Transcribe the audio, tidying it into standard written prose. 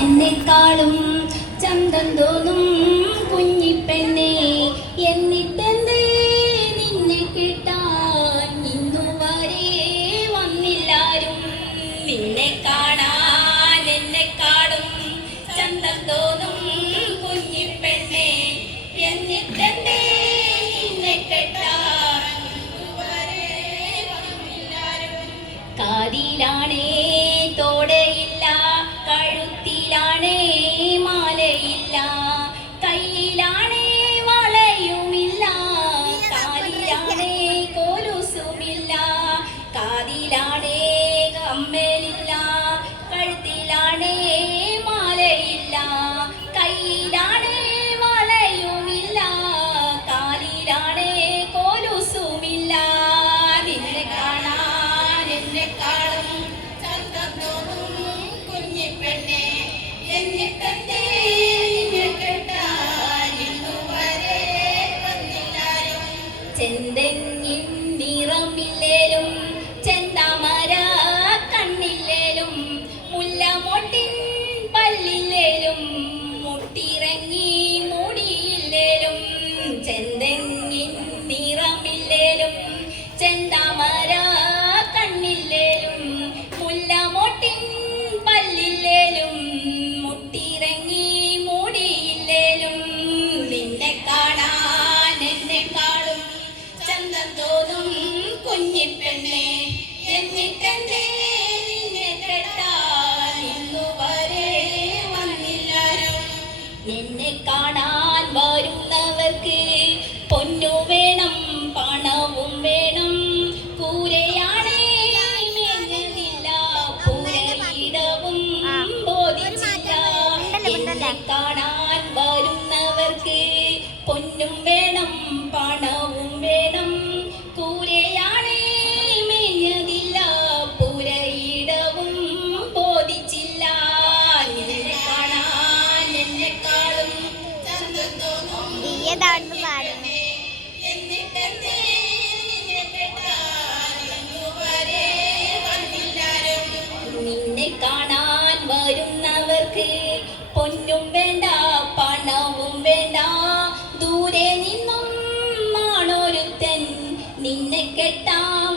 എന്നെക്കാളും ചന്തം തോന്നും കുഞ്ഞിപ്പെണ്ണെ, എന്നിട്ടെന്തേ നിന്നെ കിട്ടാൻ ഇന്നുവരെ വന്നില്ലാരും. നിന്നെ കാണാൻ എന്നെക്കാളും ചന്തം തോന്നും കുഞ്ഞിപ്പെണ്ണെ, എന്നിട്ടെന്തേ നിന്നെ കിട്ടാൻ ഇന്നുവരെ വന്നില്ലാരും. കാതിലാണേ തോടയില്ല, കഴുത്തിലാണേ മാലയില്ല, കയ്യിലാണേ വളയുമില്ല, കാലിലാണേ കൊലുസുമില്ല. കാതിലാണേ കമ്മലില്ല, കഴുത്തിലാണേ മാലയില്ല, കയ്യിലാണേ വളയുമില്ല, കാലിലാണേ കൊലുസുമില്ല. നിന്നെ കാണാൻ എന്നെക്കാളും ചന്തം തോന്നും കുഞ്ഞിപ്പെണ്ണെ, എന്നിട്ടെന്തേ നിന്നെ കിട്ടാൻ ഇന്നുവരെ വന്നില്ലാരും. ചെന്തെങ്ങിൻ നിറമില്ലേലും ചെന്താമര കണ്ണില്ലേലും, മുല്ലമൊട്ടിൻ പല്ലില്ലേലും, മുട്ടിറങ്ങി മൂടിയില്ലേലും. ചെന്തെങ്ങിൻ നിറമില്ലേലും ചെന്താമര കണ്ണില്ലേലും, മുല്ലമൊട്ടിൻ പല്ലില്ലേലും, മുട്ടിറങ്ങി മൂടിയില്ലേലും. നിന്നെ കാണാൻ എന്നെക്കാളും ചന്തം തോന്നും കുഞ്ഞിപ്പെണ്ണെ, എന്നിട്ടെന്തേ നിന്നെ കേട്ടാൽ ഇന്നുവരെ വന്നില്ലാരും. എന്നെ കാണാൻ വരുന്നവർക്ക് പൊന്നു വേണം, പണവും വേണം, കൂരയാണേ മേഞ്ഞതില്ല, പുരയിടവും ബോധിച്ചില്ല. എന്നെ കാണാൻ വരുന്നവർക്ക് പൊന്നും വേണം, പണവും വേണം, കൂരയാണേ മേഞ്ഞതില്ല, പുരയിടവും ബോധിച്ചില്ല. നിന്നെ കാണാൻ എന്നെക്കാളും ചന്തം തോന്നും കുഞ്ഞിപ്പെണ്ണെ, എന്നിട്ടെന്തേ നിന്നെ കേട്ടാൽ ഇന്നുവരെ വന്നില്ലാരും. നിന്നെ കാണാൻ വരുന്നവർക്ക് പൊന്നും വേണ്ട, പണവും വേണ്ട, ദൂരെ നിന്നും ആണൊരുത്തൻ നിന്നെ കെട്ടാൻ